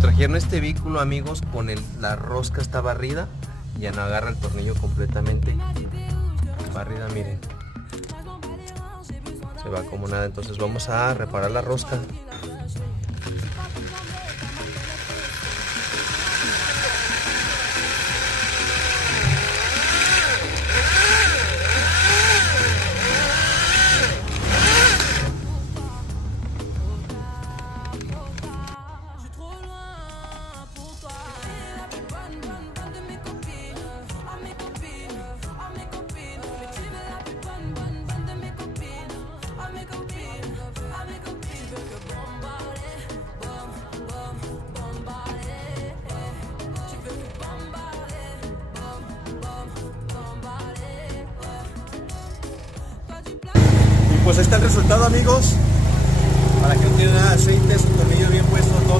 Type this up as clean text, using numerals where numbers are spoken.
trajeron este vehículo, amigos, con la rosca está barrida. Ya no agarra el tornillo completamente. Barrida, miren. Se va como nada. Entonces vamos a reparar la rosca. Pues ahí está el resultado, amigos. Para que no tiene nada de aceite, su tornillo bien puesto, todo